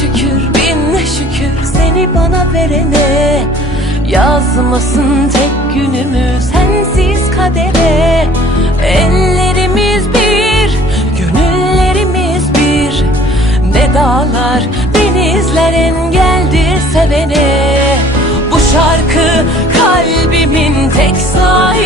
şükür bin şükür seni bana verene. Yazmasın tek günümü sensiz kadere. Ellerimiz bir, gönüllerimiz bir. Ne dağlar, denizler engeldir sevene. Bu şarkı kalbimin tek sahibine